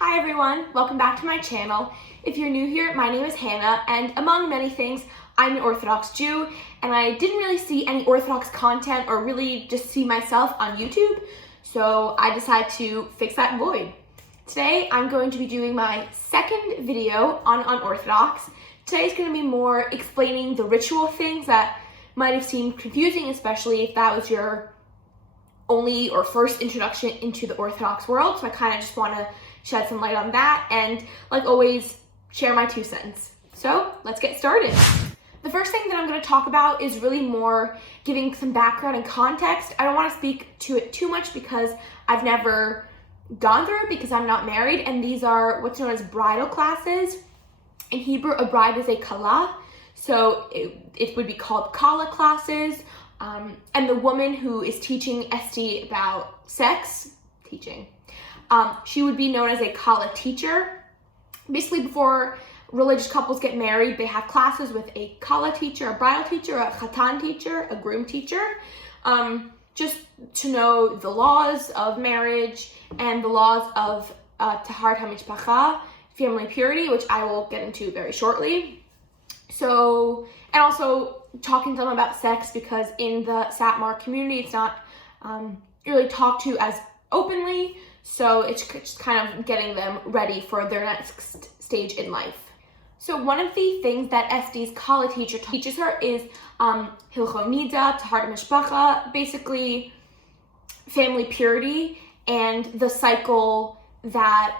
Hi everyone, welcome back to my channel. If you're new here, my name is Hannah, and among many things, I'm an Orthodox Jew, and I didn't really see any Orthodox content or really just see myself on YouTube, so I decided to fix that void. Today, I'm going to be doing my second video on Unorthodox. Today's going to be more explaining the ritual things that might have seemed confusing, especially if that was your only or first introduction into the Orthodox world. So I kind of just want to shed some light on that and, like always, share my 2 cents. So let's get started. The first thing that I'm going to talk about is really more giving some background and context. I don't want to speak to it too much because I've never gone through it because I'm not married, and these are what's known as bridal classes. In Hebrew, a bride is a kala, so it would be called kala classes. And the woman who is teaching Esti about sex, she would be known as a kala teacher. Basically, before religious couples get married, they have classes with a kala teacher, a bridal teacher, a chatan teacher, a groom teacher, just to know the laws of marriage and the laws of taharat hamishpacha, family purity, which I will get into very shortly. So, and also talking to them about sex, because in the Satmar community, it's not really talked to as openly. So it's just kind of getting them ready for their next stage in life. So one of the things that Esti's kala teacher teaches her is hilchot nida, taharat mishpacha, basically family purity and the cycle that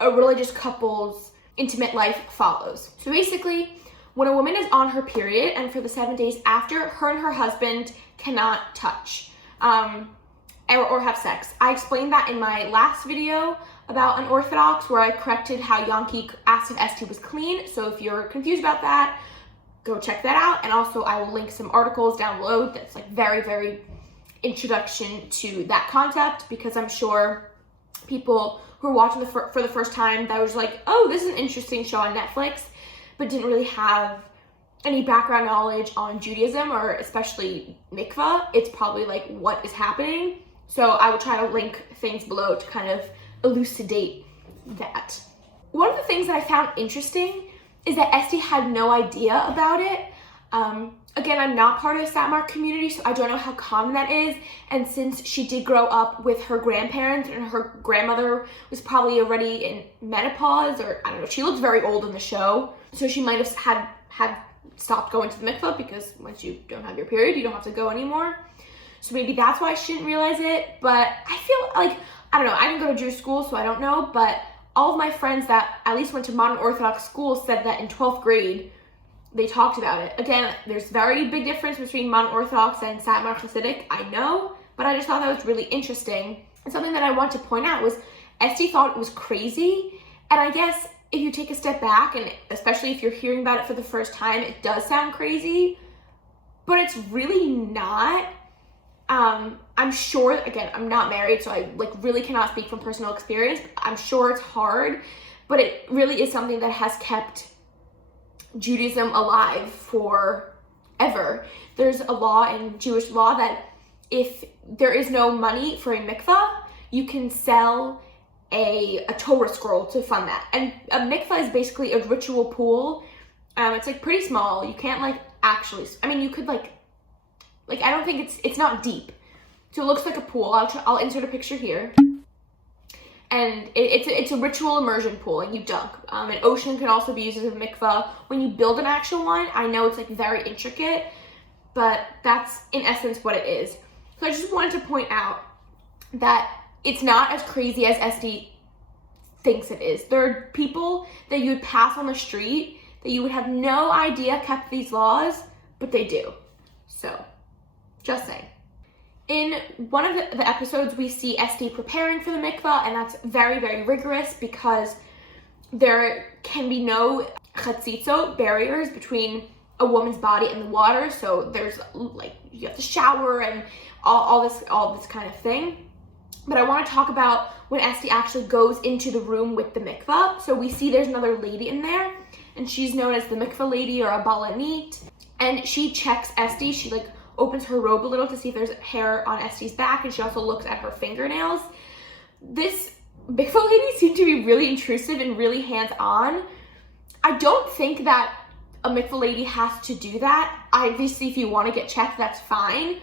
a religious couple's intimate life follows. So basically, when a woman is on her period and for the 7 days after, her and her husband cannot touch or have sex. I explained that in my last video about Unorthodox, where I corrected how Yanki asked if Esti was clean. So if you're confused about that, go check that out. And also I will link some articles down below that's like very introduction to that concept, because I'm sure people who are watching for the first time that was like, oh, this is an interesting show on Netflix, but didn't really have any background knowledge on Judaism, or especially Mikvah, it's probably like, what is happening? So I will try to link things below to kind of elucidate that. One of the things that I found interesting is that Esti had no idea about it. Again, I'm not part of the Satmar community, so I don't know how common that is. And since she did grow up with her grandparents and her grandmother was probably already in menopause, or I don't know, she looked very old in the show. So she might have had stopped going to the mikvah, because once you don't have your period, you don't have to go anymore. So maybe that's why she didn't realize it. But I feel like, I don't know, I didn't go to Jewish school, so I don't know. But all of my friends that at least went to modern Orthodox schools said that in 12th grade, they talked about it. Again, there's very big difference between modern Orthodox and Satmar Hasidic, I know, but I just thought that was really interesting. And something that I want to point out was Esti thought it was crazy. And I guess if you take a step back, and especially if you're hearing about it for the first time, it does sound crazy, but it's really not. I'm sure, again, I'm not married, so I really cannot speak from personal experience. I'm sure it's hard, but it really is something that has kept Judaism alive forever. There's a law in Jewish law that if there is no money for a mikvah, you can sell a Torah scroll to fund that. And a mikvah is basically a ritual pool. It's like pretty small. You can't actually, I mean, you could I don't think it's not deep. So it looks like a pool. I'll insert a picture here. And it's a ritual immersion pool, and you dunk. An ocean can also be used as a mikvah. When you build an actual one, I know it's very intricate, but that's in essence what it is. So I just wanted to point out that it's not as crazy as Esti thinks it is. There are people that you would pass on the street that you would have no idea kept these laws, but they do. So, just saying. In one of the episodes, we see Esti preparing for the mikvah, and that's very rigorous, because there can be no chatzitzot, barriers between a woman's body and the water. So there's you have to shower and all this kind of thing. But I want to talk about when Esti actually goes into the room with the mikvah. So we see there's another lady in there, and she's known as the mikvah lady, or a balanit, and she checks Esti. She opens her robe a little to see if there's hair on Esti's back, and she also looks at her fingernails. This Mikvah ladies seem to be really intrusive and really hands-on. I don't think that a mikvah lady has to do that. Obviously, if you want to get checked, that's fine.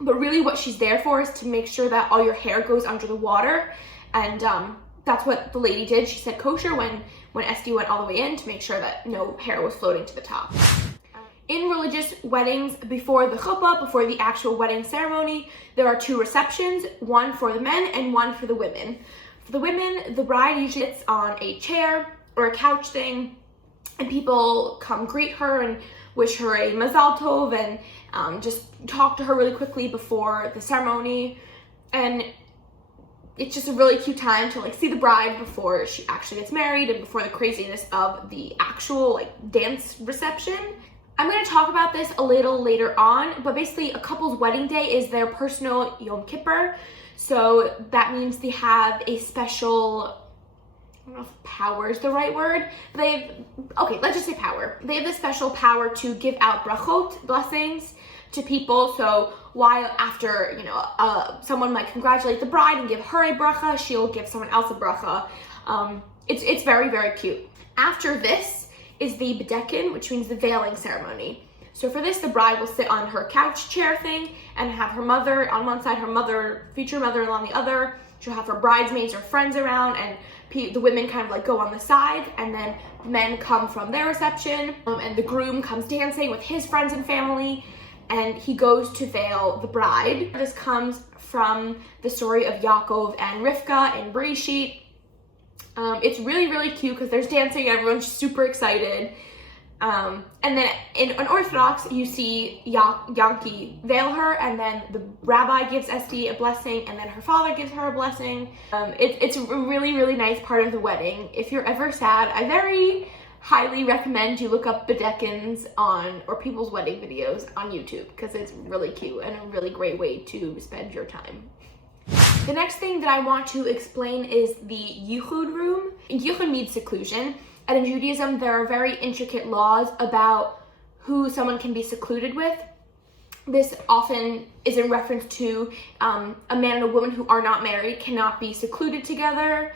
But really what she's there for is to make sure that all your hair goes under the water. And that's what the lady did. She said kosher when Esty went all the way in to make sure that no hair was floating to the top. In religious weddings, before the chuppah, before the actual wedding ceremony, there are 2 receptions, one for the men and one for the women. For the women, the bride usually sits on a chair or a couch thing, and people come greet her and wish her a mazal tov and just talk to her really quickly before the ceremony. And it's just a really cute time to like see the bride before she actually gets married and before the craziness of the actual like dance reception. I'm going to talk about this a little later on, but basically a couple's wedding day is their personal Yom Kippur. So that means they have a special, I don't know if power is the right word, but let's just say power. They have the special power to give out brachot, blessings, to people. So while after, someone might congratulate the bride and give her a bracha, she'll give someone else a bracha. It's very, very cute. After this is the bedekin, which means the veiling ceremony. So for this, the bride will sit on her couch chair thing and have her mother on one side, her future mother-in-law on the other. She'll have her bridesmaids or friends around, and the women kind of like go on the side, and then men come from their reception, and the groom comes dancing with his friends and family, and he goes to veil the bride. This comes from the story of Yaakov and Rivka in Bereshit. It's really, really cute because there's dancing, everyone's super excited. And then in Unorthodox, you see Yankee veil her, and then the rabbi gives Esty a blessing, and then her father gives her a blessing. It's a really, really nice part of the wedding. If you're ever sad, I very highly recommend you look up bedekins or people's wedding videos on YouTube, because it's really cute and a really great way to spend your time. The next thing that I want to explain is the Yichud room. Yichud means seclusion, and in Judaism there are very intricate laws about who someone can be secluded with. This often is in reference to a man and a woman who are not married cannot be secluded together.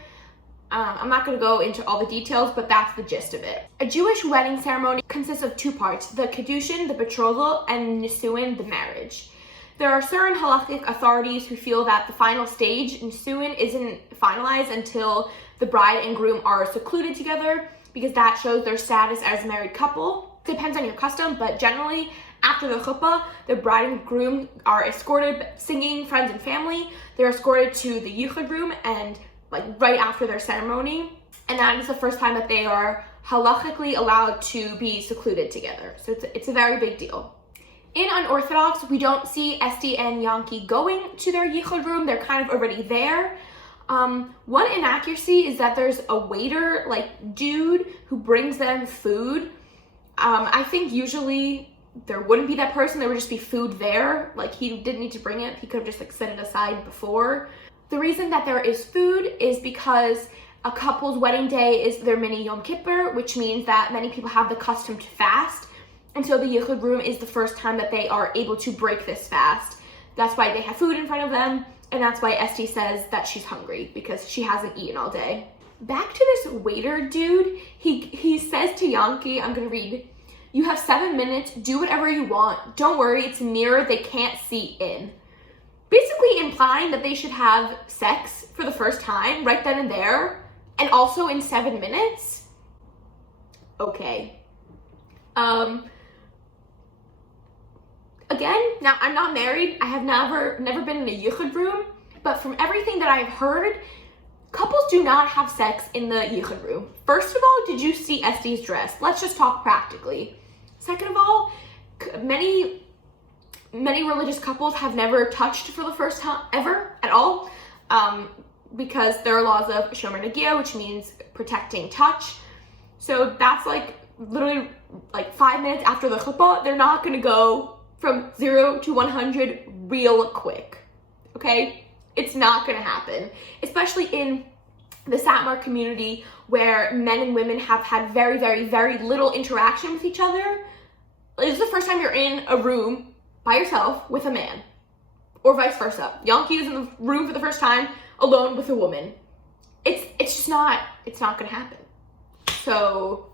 I'm not going to go into all the details, but that's the gist of it. A Jewish wedding ceremony consists of 2 parts, the Kiddushin, the betrothal, and Nisuin, the marriage. There are certain halakhic authorities who feel that the final stage, Nisuin, isn't finalized until the bride and groom are secluded together, because that shows their status as a married couple. Depends on your custom, but generally, after the chuppah, the bride and groom are escorted, singing, friends and family. They're escorted to the Yichud room, and right after their ceremony. And that is the first time that they are halachically allowed to be secluded together. So it's a very big deal. In Unorthodox, we don't see Esty and Yankee going to their Yichud room. They're kind of already there. One inaccuracy is that there's a waiter, dude, who brings them food. I think usually there wouldn't be that person. There would just be food there. He didn't need to bring it. He could have just set it aside before. The reason that there is food is because a couple's wedding day is their mini Yom Kippur, which means that many people have the custom to fast. And so the Yichud room is the first time that they are able to break this fast. That's why they have food in front of them, and that's why Esty says that she's hungry, because she hasn't eaten all day. Back to this waiter dude, he says to Yankee, I'm gonna read, "You have 7 minutes, do whatever you want. Don't worry, it's a mirror they can't see in." Basically implying that they should have sex for the first time right then and there, and also in 7 minutes. Okay. Again, now I'm not married. I have never been in a Yichud room, but from everything that I've heard, couples do not have sex in the Yichud room. First of all, did you see Esty's dress? Let's just talk practically. Second of all, many religious couples have never touched for the first time ever at all, because there are laws of shomer negia, which means protecting touch. So that's literally 5 minutes after the chuppah. They're not gonna go from 0 to 100 real quick, okay? It's not gonna happen, especially in the Satmar community where men and women have had very, very, very little interaction with each other. This is the first time you're in a room by yourself with a man, or vice versa. Yankee is in the room for the first time alone with a woman. it's just not, it's not gonna happen. So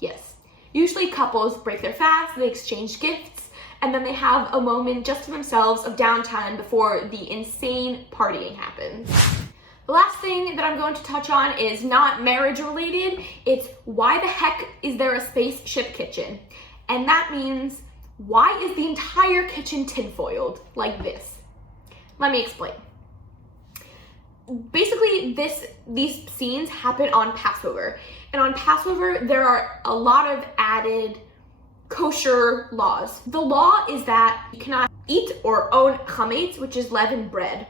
yes, usually couples break their fast, they exchange gifts, and then they have a moment just to themselves of downtime before the insane partying happens. The last thing that I'm going to touch on is not marriage related. It's why the heck is there a spaceship kitchen? And that means, why is the entire kitchen tinfoiled like this? Let me explain. Basically, these scenes happen on Passover. And on Passover, there are a lot of added kosher laws. The law is that you cannot eat or own chametz, which is leavened bread.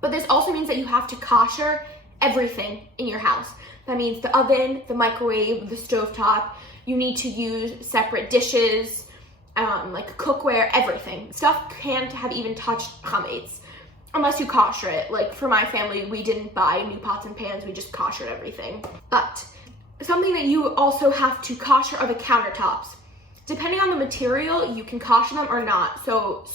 But this also means that you have to kosher everything in your house. That means the oven, the microwave, the stovetop. You need to use separate dishes, like cookware, everything. Stuff can't have even touched chametz unless you kosher it. Like for my family, we didn't buy new pots and pans, we just koshered everything. But something that you also have to kosher are the countertops. Depending on the material, you can kosher them or not. So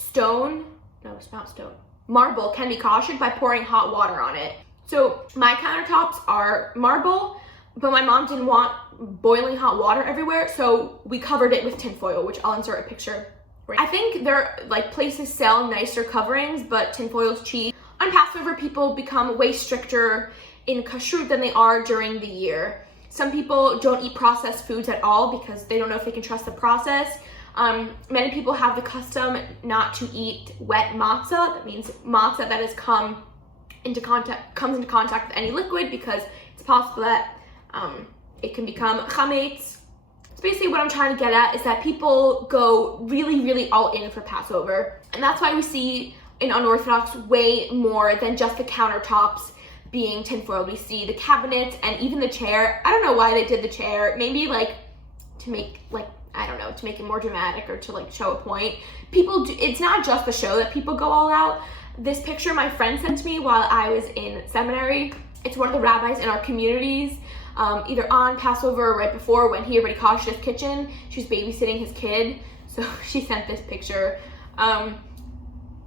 marble can be koshered by pouring hot water on it. So my countertops are marble, but my mom didn't want boiling hot water everywhere, so we covered it with tinfoil, which I'll insert a picture. I think there like places sell nicer coverings, but tinfoil's cheap. On Passover, people become way stricter in kashrut than they are during the year. Some people don't eat processed foods at all because they don't know if they can trust the process. Many people have the custom not to eat wet matzah. That means matzah that has comes into contact with any liquid, because it's possible that it can become chametz. So basically what I'm trying to get at is that people go really, really all in for Passover. And that's why we see in Unorthodox way more than just the countertops being tinfoiled. We see the cabinets and even the chair. I don't know why they did the chair. Maybe like to make to make it more dramatic or to like show a point. It's not just the show that people go all out. This picture my friend sent to me while I was in seminary. It's one of the rabbis in our communities, either on Passover or right before, when he already koshered his kitchen. She was babysitting his kid, so she sent this picture. I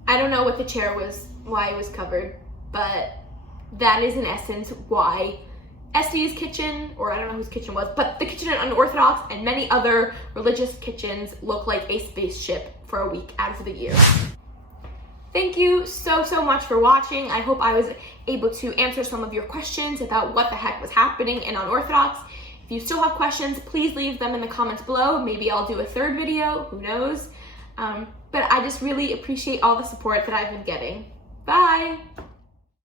don't know what the chair was, why it was covered, but that is in essence why Estie's kitchen, or I don't know whose kitchen was, but the kitchen at Unorthodox and many other religious kitchens look like a spaceship for a week out of the year. Thank you so much for watching. I hope I was able to answer some of your questions about what the heck was happening in Unorthodox. If you still have questions, please leave them in the comments below. Maybe I'll do a third video, who knows. But I just really appreciate all the support that I've been getting. Bye!